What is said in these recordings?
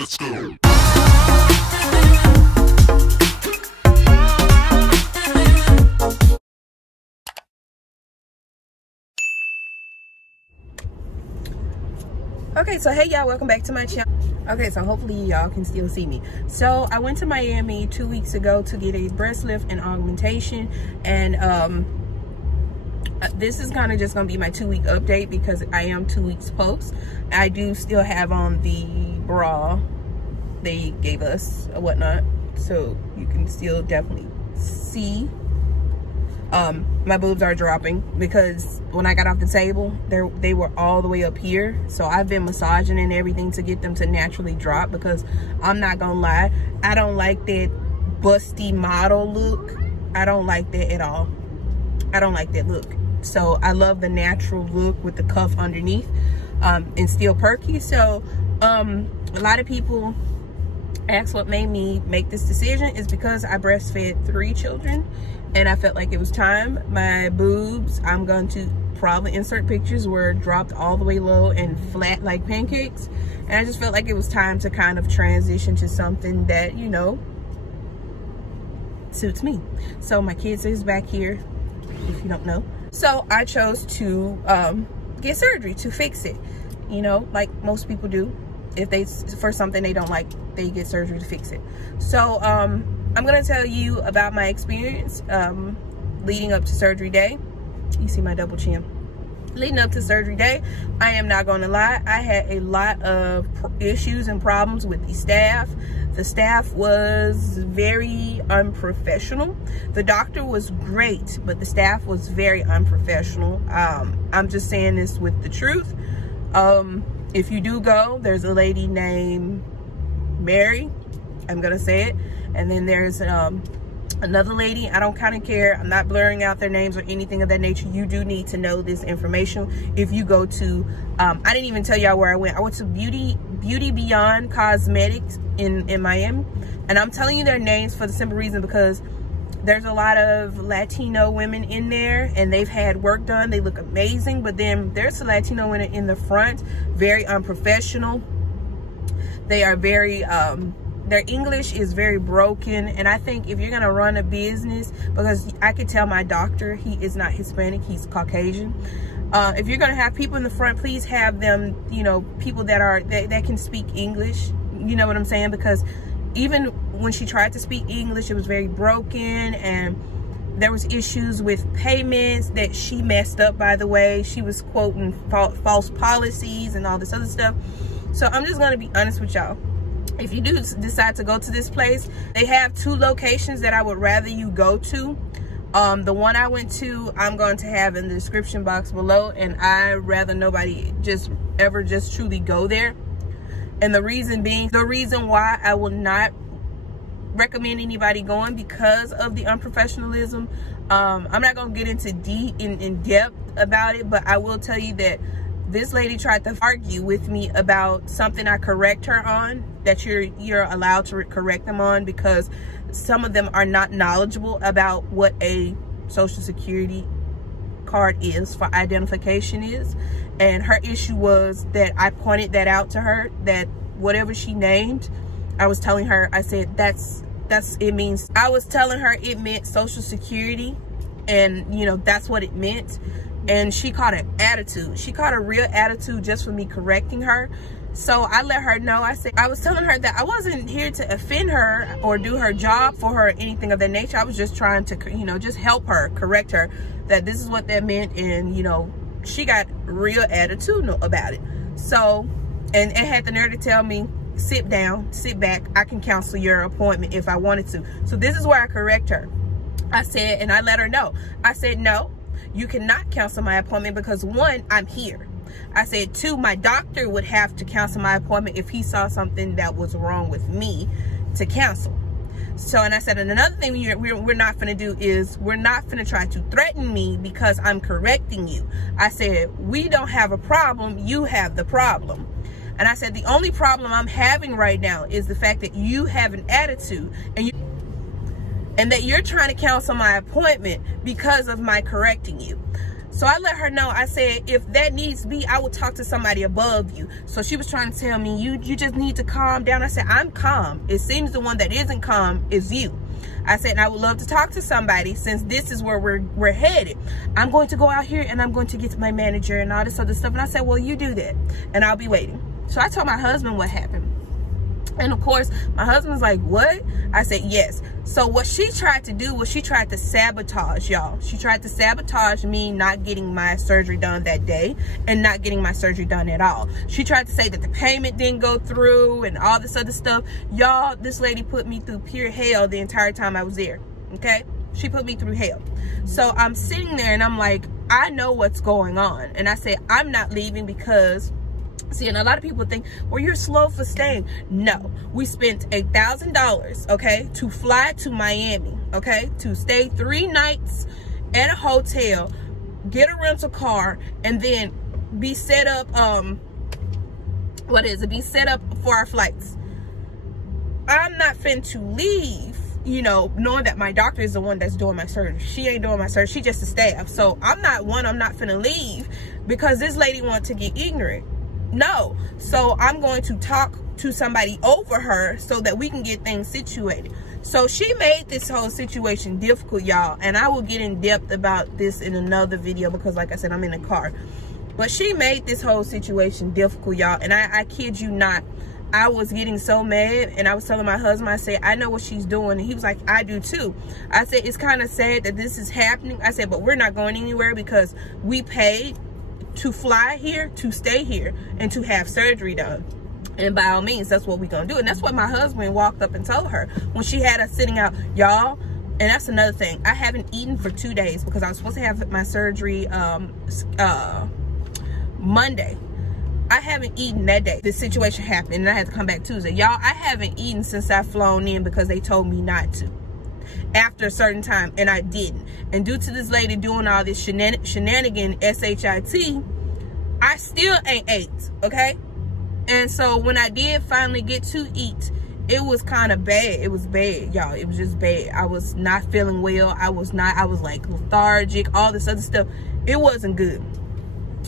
Let's go. Okay, so hey y'all, welcome back to my channel. Okay, so hopefully y'all can still see me. So I went to Miami 2 weeks ago to get a breast lift and augmentation, and this is kind of just gonna be my 2 week update because I am 2 weeks post. I do still have on the bra they gave us or whatnot, so you can still definitely see. My boobs are dropping because when I got off the table, they were all the way up here. So I've been massaging and everything to get them to naturally drop, because I'm not gonna lie, I don't like that busty model look. I don't like that at all. I don't like that look. So I love the natural look with the cuff underneath, and still perky. So a lot of people ask what made me make this decision. Is because I breastfed 3 children and I felt like it was time. My boobs, I'm going to probably insert pictures, were dropped all the way low and flat like pancakes, and I just felt like it was time to kind of transition to something that, you know, suits me. So my kids is back here, if you don't know. So I chose to get surgery to fix it, you know, like most people do. If they, for something they don't like, they get surgery to fix it. So I'm gonna tell you about my experience leading up to surgery day. You see my double chin. Leading up to surgery day, I am not gonna lie, I had a lot of issues and problems with the staff. The staff was very unprofessional. The doctor was great, but the staff was very unprofessional. I'm just saying this with the truth. If you do go, there's a lady named Mary, I'm gonna say it, and then there's another lady. I don't kind of care, I'm not blurring out their names or anything of that nature. You do need to know this information if you go to I didn't even tell y'all where I went. I went to Beauty Beyond Cosmetics in Miami, and I'm telling you their names for the simple reason because there's a lot of Latino women in there and they've had work done. They look amazing, but then there's a Latino women in the front, very unprofessional. They are very their English is very broken, and I think if you're gonna run a business, because I could tell my doctor, he is not Hispanic, he's Caucasian. If you're gonna have people in the front, please have them, you know, people that are that can speak English. You know what I'm saying? Because even when she tried to speak English, it was very broken, and there was issues with payments that she messed up, by the way. She was quoting false policies and all this other stuff. So I'm just gonna be honest with y'all. If you do decide to go to this place, they have 2 locations that I would rather you go to. The one I went to, I'm going to have in the description box below, and I'd rather nobody just truly go there. And the reason being, the reason why I will not recommend anybody going, because of the unprofessionalism. I'm not gonna get into in depth about it, but I will tell you that this lady tried to argue with me about something I correct her on, that you're allowed to correct them on, because some of them are not knowledgeable about what a social security card is for identification is. And her issue was that I pointed that out to her, that whatever she named, I was telling her, I said it means, I was telling her it meant social security, and you know, that's what it meant. And she caught an attitude. She caught a real attitude just for me correcting her. So I let her know. I was telling her that I wasn't here to offend her or do her job for her or anything of that nature. I was just trying to, you know, just help her, correct her, that this is what that meant. And you know, she got real attitudinal about it. So, and had the nerve to tell me, sit down, sit back, I can cancel your appointment if I wanted to. So this is where I correct her. I said, and I let her know, I said, no, you cannot cancel my appointment because 1, I'm here. I said 2, my doctor would have to cancel my appointment if he saw something that was wrong with me to cancel. So, and I said, and another thing we're not gonna do is, we're not gonna try to threaten me because I'm correcting you. I said, we don't have a problem, you have the problem. And I said, the only problem I'm having right now is the fact that you have an attitude, and that you're trying to cancel my appointment because of my correcting you. So I let her know, I said, if that needs to be, I will talk to somebody above you. So she was trying to tell me, you just need to calm down. I said, I'm calm. It seems the one that isn't calm is you. I said, and I would love to talk to somebody since this is where we're headed. I'm going to go out here and I'm going to get to my manager and all this other stuff. And I said, well, you do that and I'll be waiting. So I told my husband what happened. And of course, my husband's like, what? I said, yes. So what she tried to do was she tried to sabotage, y'all. She tried to sabotage me not getting my surgery done that day and not getting my surgery done at all. She tried to say that the payment didn't go through and all this other stuff. Y'all, this lady put me through pure hell the entire time I was there, okay? She put me through hell. So I'm sitting there and I'm like, I know what's going on. And I said, I'm not leaving because... See, and a lot of people think, well, you're slow for staying. No, we spent $1,000, okay, to fly to Miami, okay, to stay 3 nights at a hotel, get a rental car, and then be set up, be set up for our flights. I'm not fin to leave, you know, knowing that my doctor is the one that's doing my surgery. She ain't doing my surgery, she just a staff. So I'm not finna leave because this lady wants to get ignorant. No. So I'm going to talk to somebody over her so that we can get things situated. So she made this whole situation difficult, y'all, and I will get in depth about this in another video because, like I said, I'm in the car. But she made this whole situation difficult, y'all, and I kid you not, I was getting so mad, and I was telling my husband, I said, I know what she's doing, and he was like, I do too. I said, it's kind of sad that this is happening. I said, but we're not going anywhere because we paid to fly here, to stay here, and to have surgery done. And by all means, that's what we're gonna do. And that's what my husband walked up and told her when she had us sitting out, y'all. And that's another thing, I haven't eaten for 2 days because I was supposed to have my surgery Monday. I haven't eaten that day. This situation happened and I had to come back Tuesday. Y'all, I haven't eaten since I've flown in because they told me not to after a certain time, and I didn't. And due to this lady doing all this shenanigan, S-H-I-T, I still ain't ate, okay? And so when I did finally get to eat, it was kind of bad. It was bad, y'all. It was just bad. I was not feeling well. I was like lethargic, all this other stuff. It wasn't good.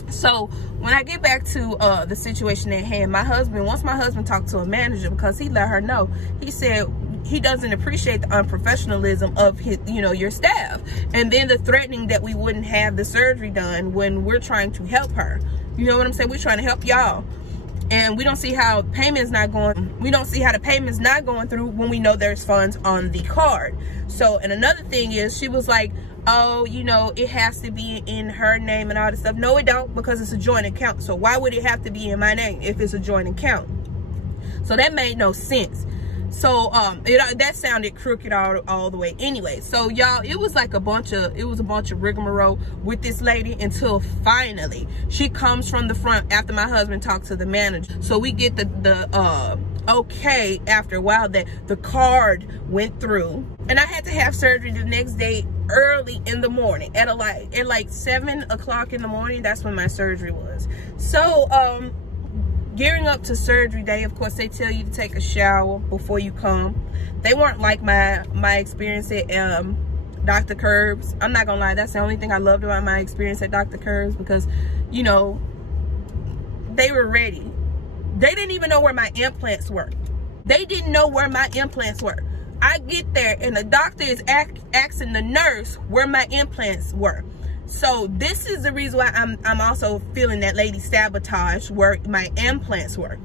So when I get back to the situation at hand, once my husband talked to a manager because he let her know, he said he doesn't appreciate the unprofessionalism of his, you know, your staff, and then the threatening that we wouldn't have the surgery done when we're trying to help her. You know what I'm saying? We're trying to help y'all, and we don't see how payments not going. We don't see how the payments not going through when we know there's funds on the card. So, and another thing is, she was like, oh, you know, it has to be in her name and all this stuff. No, it don't, because it's a joint account. So why would it have to be in my name if it's a joint account? So that made no sense. So that sounded crooked all the way anyway. So y'all, it was like a bunch of rigmarole with this lady until finally she comes from the front after my husband talked to the manager. So we get the okay after a while that the card went through, and I had to have surgery the next day early in the morning at like 7 o'clock in the morning. That's when my surgery was. So gearing up to surgery day, of course, they tell you to take a shower before you come. They weren't like my experience at Dr. Curbs. I'm not gonna lie, that's the only thing I loved about my experience at Dr. Curbs, because, you know, they were ready. They didn't even know where my implants were. They didn't know where my implants were. I get there and the doctor is asking the nurse where my implants were. So this is the reason why I'm also feeling that lady sabotage where my implants were.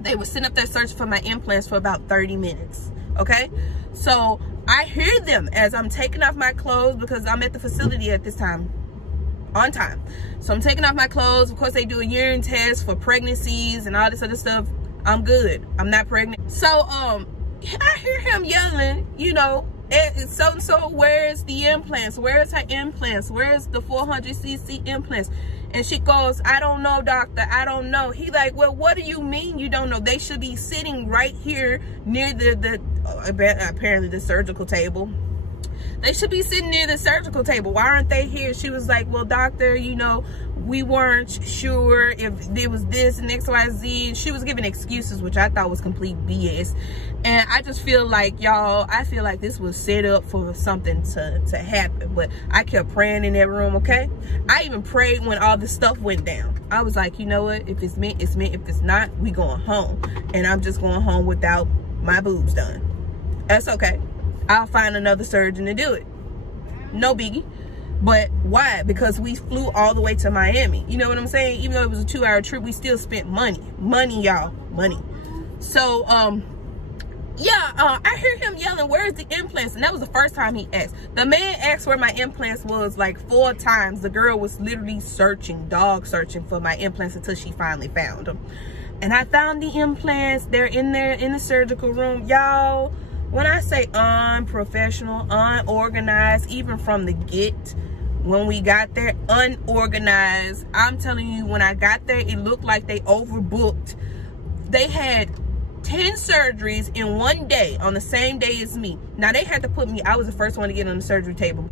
They were sitting up there searching for my implants for about 30 minutes, okay? So I hear them as I'm taking off my clothes, because I'm at the facility at this time, on time. So I'm taking off my clothes. Of course, they do a urine test for pregnancies and all this other stuff. I'm good. I'm not pregnant. So I hear him yelling, you know, so where's the implants? Where's her implants? Where's the 400cc implants? And she goes, I don't know, doctor, I don't know. He like, well, what do you mean you don't know? They should be sitting right here near the apparently the surgical table. They should be sitting near the surgical table. Why aren't they here? She was like, well, doctor, you know, we weren't sure if there was this and XYZ. She was giving excuses, which I thought was complete BS. And I just feel like, y'all, I feel like this was set up for something to happen. But I kept praying in that room, okay? I even prayed when all this stuff went down. I was like, you know what? If it's meant, it's meant. If it's not, we going home. And I'm just going home without my boobs done. That's okay. I'll find another surgeon to do it. No biggie. But why? Because we flew all the way to Miami. You know what I'm saying? Even though it was a 2-hour trip, we still spent money. Money, y'all. Money. So, yeah, I hear him yelling, where's the implants? And that was the first time he asked. The man asked where my implants was like 4 times. The girl was literally searching, dog searching for my implants until she finally found them. And I found the implants. They're in there in the surgical room. Y'all, when I say unprofessional, unorganized, even from the get, when we got there, unorganized. I'm telling you, when I got there, it looked like they overbooked. They had 10 surgeries in one day on the same day as me. Now, they had to put me, I was the first one to get on the surgery table.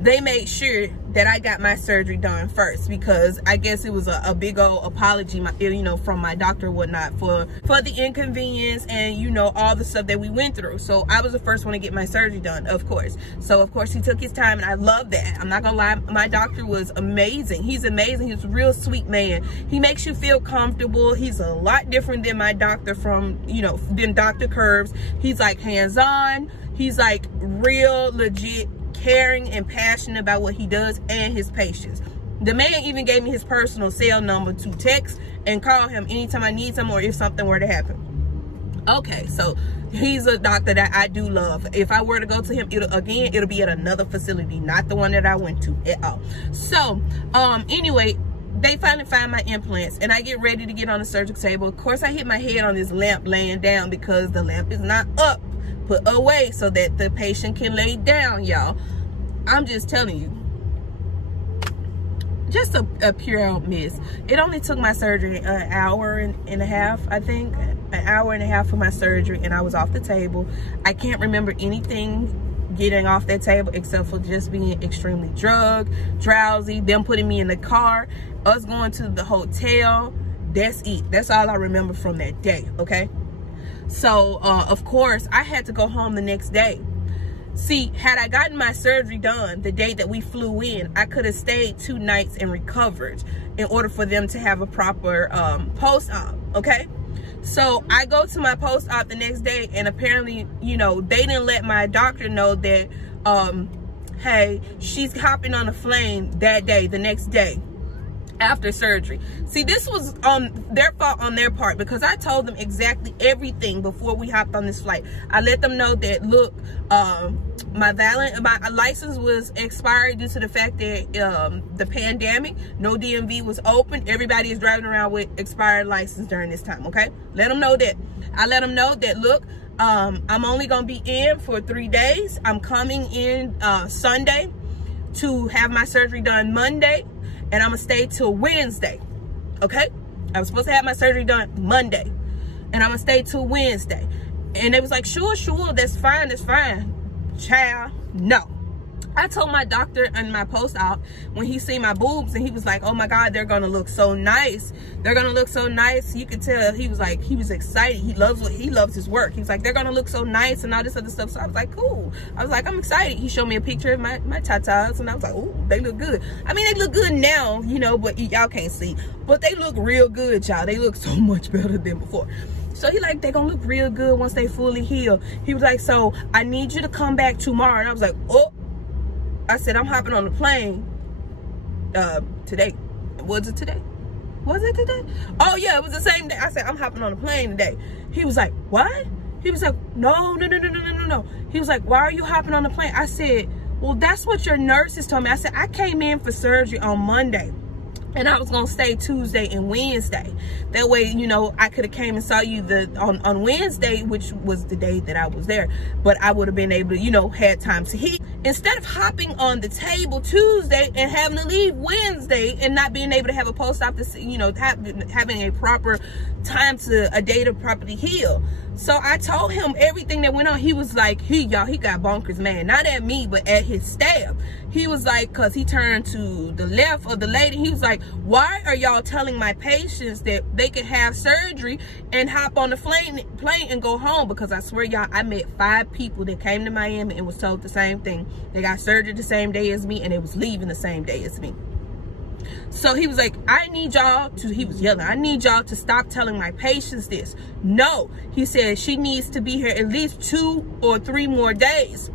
They made sure that I got my surgery done first, because I guess it was a big old apology, you know, from my doctor and whatnot for the inconvenience and, you know, all the stuff that we went through. So I was the first one to get my surgery done, of course. So of course he took his time, and I love that. I'm not gonna lie, my doctor was amazing. He's amazing. He's a real sweet man. He makes you feel comfortable. He's a lot different than my doctor from, you know, than Dr. Curbs. He's like hands-on. He's like real legit caring and passionate about what he does and his patients. The man even gave me his personal cell number to text and call him anytime I need something or if something were to happen. Okay, so he's a doctor that I do love. If I were to go to him, it'll be at another facility, not the one that I went to at all. So anyway, they finally find my implants, and I get ready to get on the surgical table. Of course, I hit my head on this lamp laying down because the lamp is not up, put away so that the patient can lay down, y'all. I'm just telling you, just a pure miss. It only took my surgery an hour and a half, I think. An hour and a half for my surgery, and I was off the table. I can't remember anything getting off that table except for just being extremely drugged, drowsy, them putting me in the car, us going to the hotel. That's it. That's all I remember from that day, okay? So, of course, I had to go home the next day. See, had I gotten my surgery done the day that we flew in, I could have stayed 2 nights and recovered in order for them to have a proper post-op, okay? So I go to my post-op the next day, and apparently, you know, they didn't let my doctor know that, hey, she's hopping on a plane that day, the next day, after surgery. See, this was their fault on their part, because I told them exactly everything before we hopped on this flight. I let them know that, look, my license was expired due to the fact that the pandemic, no DMV was open. Everybody is driving around with expired license during this time, okay? Let them know that. I let them know that, look, I'm only gonna be in for 3 days. I'm coming in Sunday to have my surgery done Monday, and I'm gonna stay till Wednesday, okay? I was supposed to have my surgery done Monday, and I'm gonna stay till Wednesday. And they was like, sure, that's fine, that's fine. Child, no. I told my doctor in my post-op when he seen my boobs, and he was like, oh my God, they're gonna look so nice. They're gonna look so nice. You could tell he was like, he was excited. He loves his work. He was like, they're gonna look so nice and all this other stuff. So I was like, cool. I was like, I'm excited. He showed me a picture of my tatas, and I was like, oh, they look good. I mean, they look good now, you know, but y'all can't see. But they look real good, y'all. They look so much better than before. So he like, they're gonna look real good once they fully heal. He was like, so I need you to come back tomorrow. And I was like, oh. I said, I'm hopping on the plane today. Was it today? Was it today? Oh yeah, it was the same day. I said, I'm hopping on the plane today. He was like, what? He was like, no. He was like, why are you hopping on the plane? I said, well, that's what your nurses told me. I said, I came in for surgery on Monday. and I was gonna stay Tuesday and Wednesday. That way, you know, I could have came and saw you on Wednesday, which was the day that I was there, but I would have been able to, you know, had time to heat. Instead of hopping on the table Tuesday and having to leave Wednesday and not being able to have a post-op to, you know, having a proper time to a day to properly heal. So I told him everything that went on. He was like, y'all, he got bonkers mad. Not at me, but at his staff. He was like, cause he turned to the left of the lady. He was like, why are y'all telling my patients that they could have surgery and hop on the plane and go home? Because I swear, y'all, I met 5 people that came to Miami and was told the same thing. They got surgery the same day as me, and they was leaving the same day as me. So he was like, I need y'all to, he was yelling, I need y'all to stop telling my patients this. No, he said she needs to be here at least 2 or 3 more days.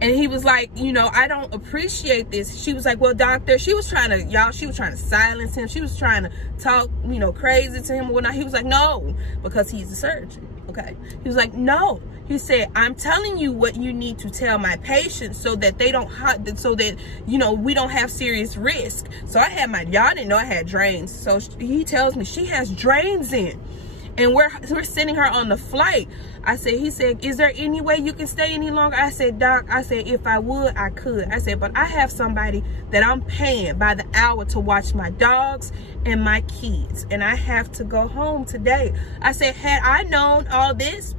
And he was like, you know, I don't appreciate this. She was like, well, doctor, she was trying to, y'all, she was trying to silence him. She was trying to talk, you know, crazy to him or whatnot. He was like, no, because he's a surgeon. Okay. He was like, no. He said, I'm telling you what you need to tell my patients so that they don't, so that, you know, we don't have serious risk. So I had my, y'all didn't know I had drains. So he tells me she has drains in. And we're sending her on the flight. He said, is there any way you can stay any longer? I said, doc, I said, if I would, I could. I said, but I have somebody that I'm paying by the hour to watch my dogs and my kids. And I have to go home today. I said, had I known all this,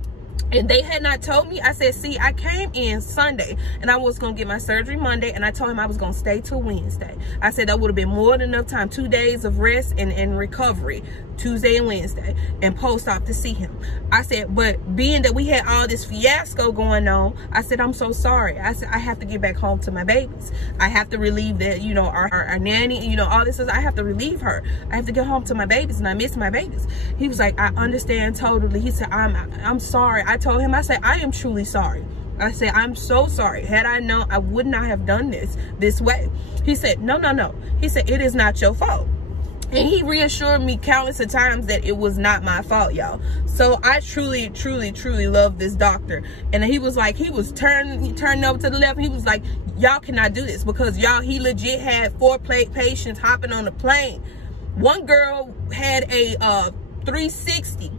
and they had not told me, I said, see, I came in Sunday and I was going to get my surgery Monday, and I told him I was going to stay till Wednesday. I said that would have been more than enough time, 2 days of rest and recovery, Tuesday and Wednesday, and post-op to see him. I said, but being that we had all this fiasco going on, I said, I'm so sorry. I said, I have to get back home to my babies. I have to relieve that, you know, our nanny, you know, all this is, I have to relieve her. I have to get home to my babies, and I miss my babies. He was like, I understand totally. He said, I'm sorry. I told him, I said, I am truly sorry. I said, I'm so sorry. Had I known, I would not have done this way. He said, no. He said, it is not your fault. And he reassured me countless of times that it was not my fault, y'all. So I truly love this doctor. And he was like, he turned over to the left. And he was like, y'all cannot do this, because y'all, he legit had 4 patients hopping on the plane. One girl had a 360.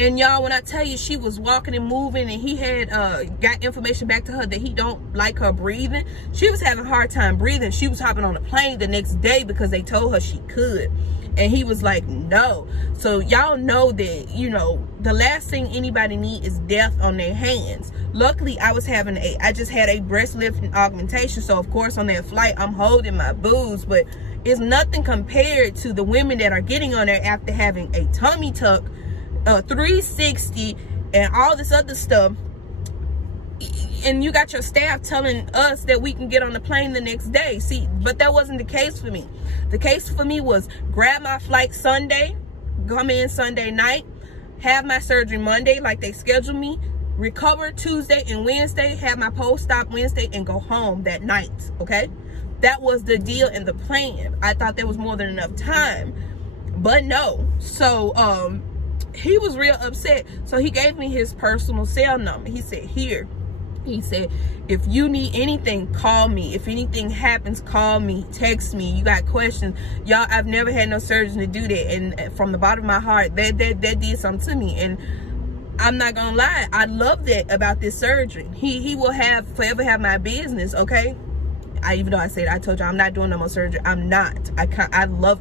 And y'all, when I tell you she was walking and moving, and he had got information back to her that he don't like her breathing, she was having a hard time breathing. She was hopping on a plane the next day because they told her she could. And he was like, no. So y'all know that, you know, the last thing anybody need is death on their hands. Luckily, I just had a breast lifting augmentation. So of course on that flight, I'm holding my boobs, but it's nothing compared to the women that are getting on there after having a tummy tuck, 360 and all this other stuff. And you got your staff telling us that we can get on the plane the next day. See, but that wasn't the case for me. The case for me was grab my flight Sunday, come in Sunday night, have my surgery Monday like they scheduled me, recover Tuesday and Wednesday, have my post-op Wednesday, and go home that night, okay? That was the deal and the plan. I thought there was more than enough time, but no. So he was real upset. So he gave me his personal cell number. He said, here. He said, if you need anything, call me. If anything happens, call me, text me. You got questions. Y'all, I've never had no surgeon to do that. And from the bottom of my heart, that did something to me. And I'm not gonna lie, I love that about this surgery. He will forever have my business, okay? Even though I told you I'm not doing no more surgery. I'm not. I love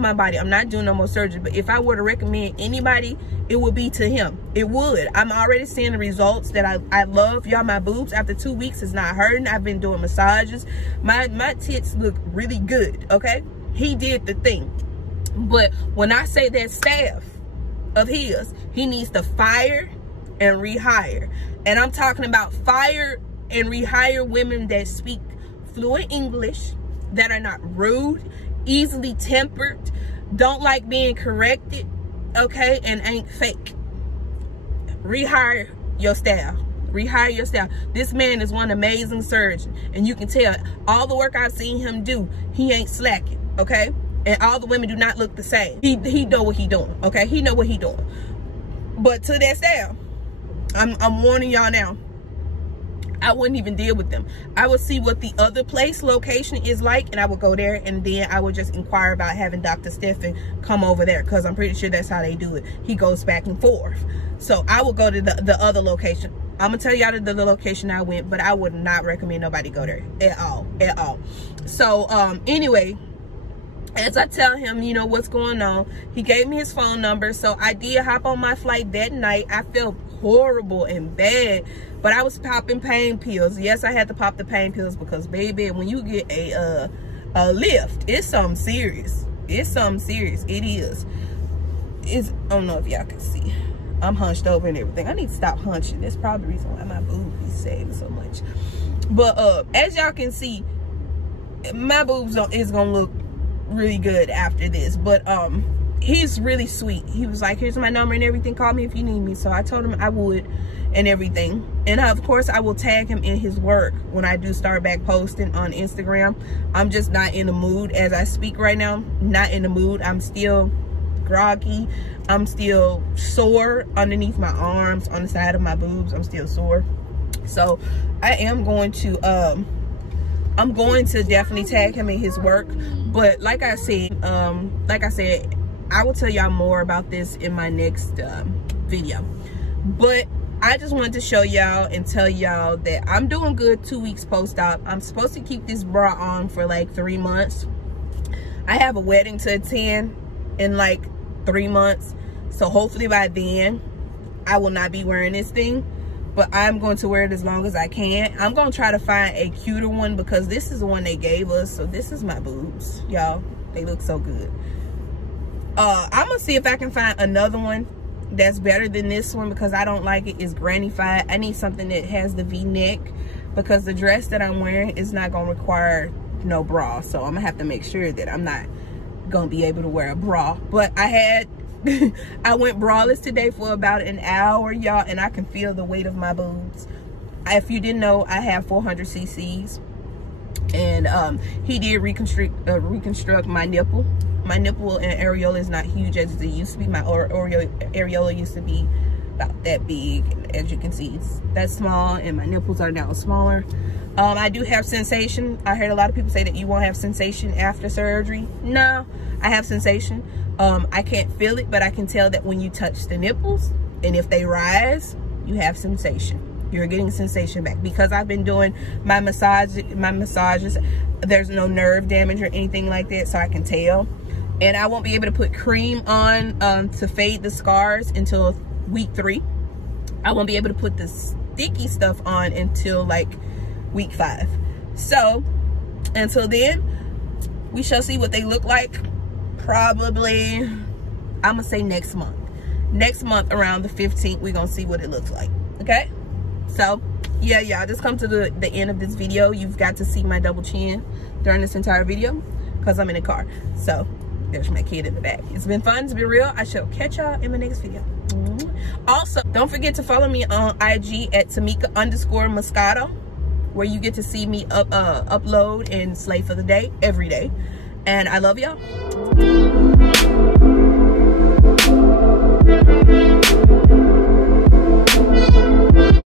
my body. I'm not doing no more surgery. But if I were to recommend anybody, it would be to him. It would. I'm already seeing the results that I love. Y'all, my boobs after 2 weeks is not hurting. I've been doing massages. My tits look really good, okay? He did the thing. But when I say that staff of his, he needs to fire and rehire. And I'm talking about fire and rehire women that speak fluent English, that are not rude, easily tempered, don't like being corrected, okay, and ain't fake. Rehire your staff. Rehire your staff. This man is one amazing surgeon, and you can tell all the work I've seen him do, he ain't slacking, okay? And all the women do not look the same. He know what he doing, okay? He know what he doing. But to that staff, I'm warning y'all now. I wouldn't even deal with them. I would see what the other place location is like, and I would go there, and then I would just inquire about having Dr. Stefan come over there, because I'm pretty sure that's how they do it. He goes back and forth. So I would go to the other location. I'm gonna tell y'all the location I went, but I would not recommend nobody go there at all. So anyway, as I tell him, you know, what's going on, he gave me his phone number. So I did hop on my flight that night. I felt horrible and bad, but I was popping pain pills. Yes, I had to pop the pain pills, because baby, when you get a lift, it's something serious. It's something serious. It is. I don't know if y'all can see. I'm hunched over and everything. I need to stop hunching. That's probably the reason why my boobs be sagging so much. But as y'all can see, my boobs is gonna look really good after this. But he's really sweet. He was like, here's my number and everything, call me if you need me. So I told him I would and everything. And of course I will tag him in his work when I do start back posting on Instagram. I'm just not in the mood as I speak right now. Not in the mood. I'm still groggy. I'm still sore underneath my arms, on the side of my boobs. I'm still sore. So I am going to I'm going to definitely tag him in his work. But like I said, I will tell y'all more about this in my next video. But I just wanted to show y'all and tell y'all that I'm doing good 2 weeks post-op. I'm supposed to keep this bra on for like 3 months. I have a wedding to attend in like 3 months. So hopefully by then, I will not be wearing this thing. But I'm going to wear it as long as I can. I'm going to try to find a cuter one, because this is the one they gave us. So this is my boobs, y'all. They look so good. I'm going to see if I can find another one that's better than this one, because I don't like it. It's granny-fied. I need something that has the V-neck, because the dress that I'm wearing is not going to require no bra. So I'm going to have to make sure that I'm not going to be able to wear a bra. But I went braless today for about an hour, y'all, and I can feel the weight of my boobs. If you didn't know, I have 400 cc's, and he did reconstruct my nipple. My nipple and areola is not huge as it used to be. My areola used to be about that big. As you can see, it's that small, and my nipples are now smaller. I do have sensation. I heard a lot of people say that you won't have sensation after surgery. No, I have sensation. I can't feel it, but I can tell that when you touch the nipples, and if they rise, you have sensation. You're getting sensation back, because I've been doing my massages. There's no nerve damage or anything like that, so I can tell. And I won't be able to put cream on to fade the scars until week 3. I won't be able to put the sticky stuff on until like week 5. So until then, we shall see what they look like. Probably, I'm gonna say next month. Next month around the 15th, we're gonna see what it looks like. Okay? So yeah, y'all, just come to the end of this video. You've got to see my double chin during this entire video, because I'm in a car. So there's my kid in the back. It's been fun. It's been real. I shall catch y'all in my next video. Also, don't forget to follow me on IG at Tamika_Moscato, where you get to see me upload and slay for the day every day. And I love y'all.